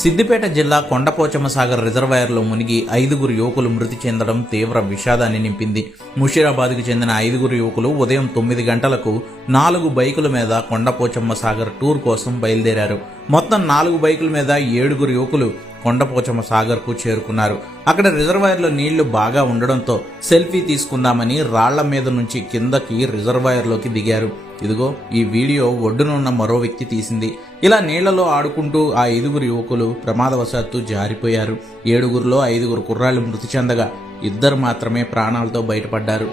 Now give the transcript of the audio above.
సిద్దిపేట జిల్లా కొండపోచమ్మ సాగర్ రిజర్వాయర్లో మునిగి 5గురు యువకులు మృతి చెందడం తీవ్ర విషాదాన్ని నింపింది. ముషీరాబాద్కు చెందిన 5గురు యువకులు ఉదయం 9 గంటలకు 4 బైకుల మీద కొండపోచమ్మ సాగర్ టూర్ కోసం బయలుదేరారు. మొత్తం 4 బైకుల మీద 7గురు యువకులు కొండపోచమ్మ సాగర్ కు చేరుకున్నారు. అక్కడ రిజర్వాయర్లో నీళ్లు బాగా ఉండడంతో సెల్ఫీ తీసుకుందామని రాళ్ల మీద నుంచి కిందకి రిజర్వాయర్లోకి దిగారు. ఇదిగో ఈ వీడియో ఒడ్డునున్న మరో వ్యక్తి తీసింది. ఇలా నీళ్లలో ఆడుకుంటూ ఆ 5గురు యువకులు ప్రమాదవశాత్తు జారిపోయారు. 7గురిలో 5గురు కుర్రాళ్లు మృతి చెందగా 2 మాత్రమే ప్రాణాలతో బయటపడ్డారు.